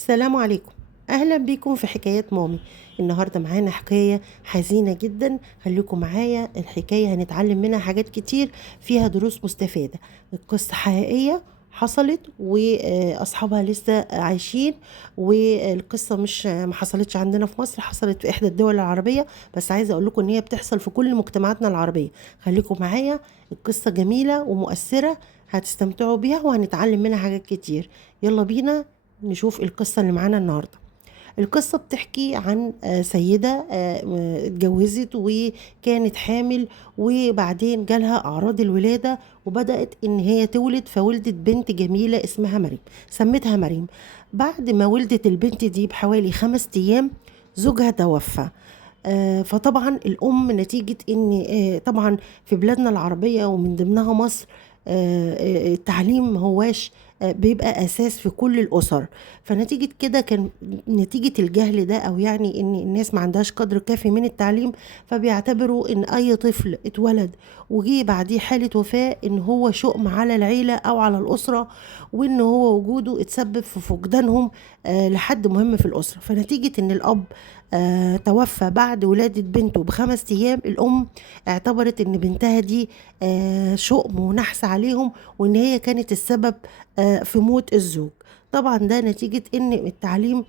السلام عليكم. أهلا بيكم في حكايات مامي. النهاردة معانا حكاية حزينة جدا. خليكم معايا، الحكاية هنتعلم منها حاجات كتير، فيها دروس مستفادة. القصة حقيقية حصلت وأصحابها لسه عايشين، والقصة مش ما حصلتش عندنا في مصر، حصلت في إحدى الدول العربية. بس عايزة أقول لكم إن هي بتحصل في كل مجتمعاتنا العربية. خليكم معايا، القصة جميلة ومؤثرة، هتستمتعوا بيها وهنتعلم منها حاجات كتير. يلا بينا نشوف القصة اللي معانا النهاردة. القصة بتحكي عن سيدة اتجوزت وكانت حامل، وبعدين جالها أعراض الولادة وبدأت إن هي تولد، فولدت بنت جميلة اسمها مريم، سمتها مريم. بعد ما ولدت البنت دي بحوالي 5 أيام زوجها توفى. فطبعا الأم نتيجة إن طبعا في بلادنا العربية ومن ضمنها مصر، التعليم هواش بيبقى أساس في كل الأسر. فنتيجة كده كان نتيجة الجهل ده، أو يعني إن الناس ما عندهاش قدر كافي من التعليم، فبيعتبروا إن أي طفل اتولد وجي بعديه حالة وفاة إن هو شؤم على العيلة أو على الأسرة، وإن هو وجوده اتسبب في فقدانهم لحد مهم في الأسرة. فنتيجة إن الأب توفى بعد ولادة بنته ب5 أيام، الأم اعتبرت إن بنتها دي شؤم ونحس عليهم، وإن هي كانت السبب في موت الزوج. طبعا ده نتيجة إن التعليم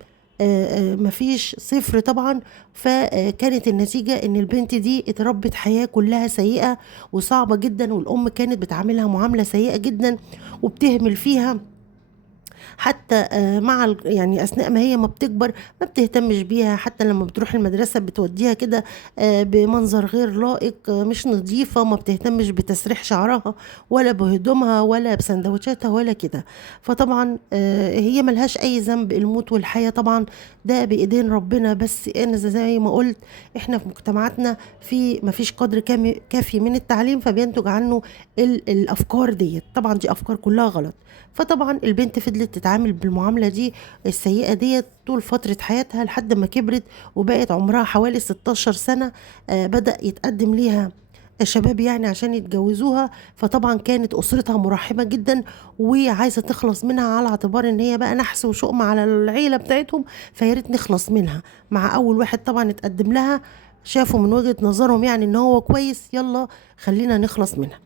مفيش صفر طبعا. فكانت النتيجة إن البنت دي اتربت حياة كلها سيئة وصعبة جدا، والأم كانت بتعاملها معاملة سيئة جدا وبتهمل فيها. حتى مع يعني اثناء ما هي ما بتكبر ما بتهتمش بيها، حتى لما بتروح المدرسه بتوديها كده بمنظر غير لائق، مش نظيفه، ما بتهتمش بتسريح شعرها ولا بهدومها ولا بسندوتشاتها ولا كده. فطبعا هي ملهاش اي ذنب، الموت والحياه طبعا ده بايدين ربنا. بس انا زي ما قلت، احنا في مجتمعاتنا في ما فيش قدر كافي من التعليم، فبينتج عنه الافكار ديت. طبعا دي افكار كلها غلط. فطبعا البنت فضلت تتعامل بالمعاملة دي السيئة ديت طول فترة حياتها لحد ما كبرت وبقت عمرها حوالي 16 سنة. بدأ يتقدم ليها شباب يعني عشان يتجوزوها. فطبعا كانت أسرتها مرحبة جدا وعايزة تخلص منها، على اعتبار ان هي بقى نحس وشؤم على العيلة بتاعتهم، فياريت نخلص منها. مع أول واحد طبعا اتقدم لها، شافوا من وجهة نظرهم يعني ان هو كويس، يلا خلينا نخلص منها.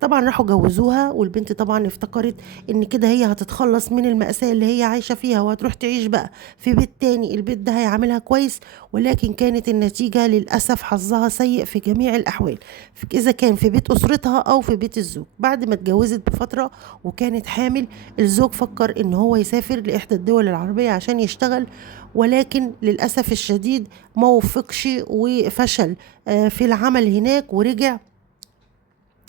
طبعا راحوا جوزوها، والبنت طبعا افتكرت ان كده هي هتتخلص من المأساة اللي هي عايشة فيها وهتروح تعيش بقى في بيت تاني، البيت ده هيعاملها كويس. ولكن كانت النتيجة للأسف حظها سيء في جميع الأحوال، إذا كان في بيت أسرتها أو في بيت الزوج. بعد ما اتجوزت بفترة وكانت حامل، الزوج فكر ان هو يسافر لإحدى الدول العربية عشان يشتغل، ولكن للأسف الشديد ما وفقش وفشل في العمل هناك ورجع.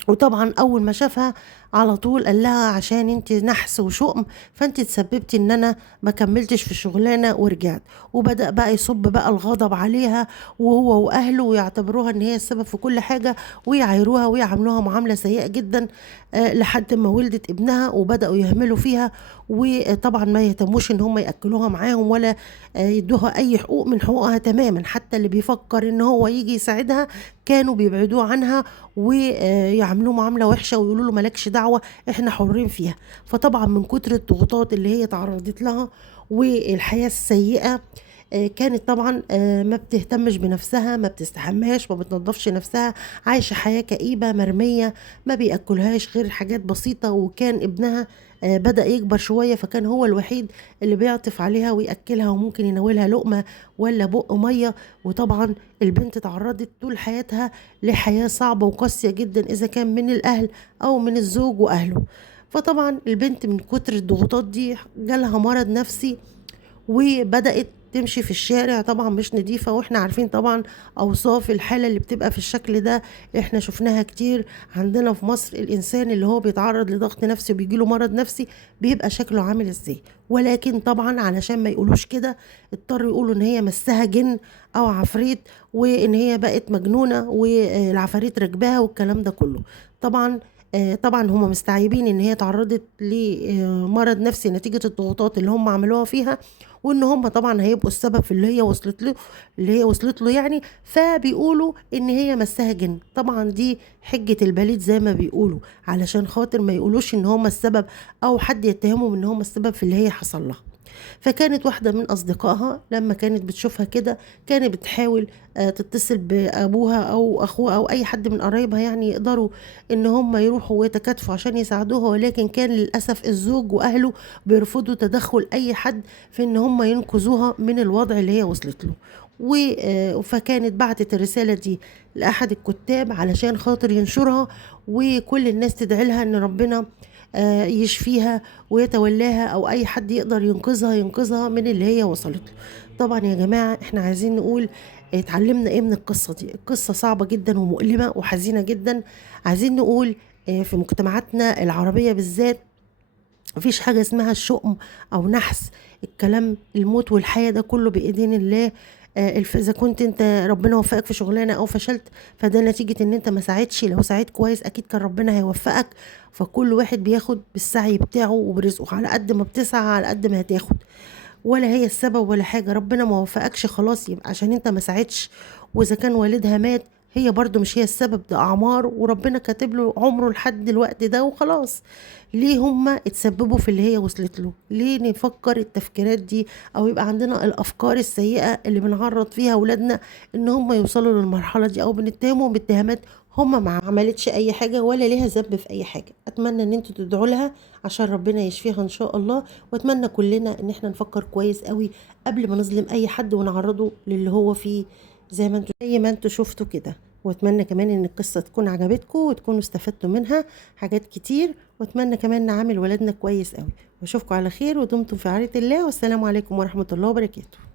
وطبعا اول ما شافها على طول قال لها عشان انت نحس وشؤم فانت تسببتي ان انا ما كملتش في الشغلانه ورجعت. وبدأ بقى يصب بقى الغضب عليها وهو واهله، ويعتبروها ان هي السبب في كل حاجه، ويعايروها ويعاملوها معامله سيئه جدا لحد ما ولدت ابنها وبدأوا يهملوا فيها. وطبعا ما يهتموش ان هم ياكلوها معاهم ولا يدوها اي حقوق من حقوقها تماما. حتى اللي بيفكر ان هو يجي يساعدها كانوا بيبعدوه عنها ويعاملوه معامله وحشه ويقولوا له مالكش دعوه، احنا حرين فيها. فطبعا من كتر الضغوطات اللي هي تعرضت لها والحياه السيئه، كانت طبعا ما بتهتمش بنفسها، ما بتستحماش، ما بتنظفش نفسها، عايشة حياة كئيبة مرمية، ما بيأكلهاش غير حاجات بسيطة. وكان ابنها بدأ يكبر شوية، فكان هو الوحيد اللي بيعطف عليها ويأكلها وممكن يناولها لقمة ولا بق مية. وطبعا البنت تعرضت طول حياتها لحياة صعبة وقاسية جدا، إذا كان من الأهل أو من الزوج وأهله. فطبعا البنت من كتر الضغوطات دي جالها مرض نفسي وبدأت تمشي في الشارع طبعا مش نظيفة. واحنا عارفين طبعا اوصاف الحالة اللي بتبقى في الشكل ده، احنا شفناها كتير عندنا في مصر. الانسان اللي هو بيتعرض لضغط نفسي وبيجيله مرض نفسي بيبقى شكله عامل ازاي. ولكن طبعا علشان ما يقولوش كده اضطروا يقولوا ان هي مسها جن او عفريت، وان هي بقت مجنونة والعفاريت راكباها والكلام ده كله. طبعا طبعا هم مستعيبين ان هي تعرضت لمرض نفسي نتيجة الضغوطات اللي هم عملوها فيها، وان هم طبعا هيبقوا السبب في اللي هي وصلت له، اللي هي وصلت له يعني. فبيقولوا ان هي مسها جن. طبعا دي حجة البليد زي ما بيقولوا، علشان خاطر ما يقولوش ان هم السبب او حد يتهمهم ان هم السبب في اللي هي حصل لها. فكانت واحدة من أصدقائها لما كانت بتشوفها كده كانت بتحاول تتصل بأبوها أو أخوها أو أي حد من قرايبها يعني يقدروا إن هم يروحوا ويتكاتفوا عشان يساعدوها، ولكن كان للأسف الزوج وأهله بيرفضوا تدخل أي حد في إن هم ينقذوها من الوضع اللي هي وصلت له. فكانت بعتت الرسالة دي لأحد الكتاب علشان خاطر ينشرها، وكل الناس تدعي لها إن ربنا يشفيها ويتولاها، أو أي حد يقدر ينقذها من اللي هي وصلت له. طبعا يا جماعة احنا عايزين نقول اتعلمنا ايه من القصة دي؟ القصة صعبة جدا ومؤلمة وحزينة جدا. عايزين نقول في مجتمعاتنا العربية بالذات مفيش حاجة اسمها الشؤم أو نحس. الكلام الموت والحياة ده كله بإيدين الله. إذا كنت أنت ربنا وفقك في شغلانة أو فشلت فده نتيجة إن أنت ما ساعدش. لو ساعدت كويس أكيد كان ربنا هيوفقك. فكل واحد بياخد بالسعي بتاعه وبرزقه، على قد ما بتسعى على قد ما هتاخد. ولا هي السبب ولا حاجة، ربنا ما وفقكش خلاص يبقى عشان انت ما ساعدتش. واذا كان والدها مات هي برضو مش هي السبب، ده اعمار وربنا كاتب له عمره لحد الوقت ده وخلاص. ليه هما اتسببوا في اللي هي وصلت له؟ ليه نفكر التفكيرات دي او يبقى عندنا الافكار السيئة اللي بنعرض فيها اولادنا ان هما يوصلوا للمرحلة دي، او بنتهمهم باتهامات هما ما عملتش اي حاجة ولا ليها ذنب في اي حاجة؟ اتمنى ان انتوا تدعوا لها عشان ربنا يشفيها ان شاء الله. واتمنى كلنا ان احنا نفكر كويس قوي قبل ما نظلم اي حد ونعرضه للي هو فيه، زي ما انتوا شفتوا كده. واتمنى كمان ان القصة تكون عجبتكم وتكونوا استفدتوا منها حاجات كتير. واتمنى كمان نعامل ولادنا كويس قوي. واشوفكم على خير ودمتم في رعاية الله، والسلام عليكم ورحمة الله وبركاته.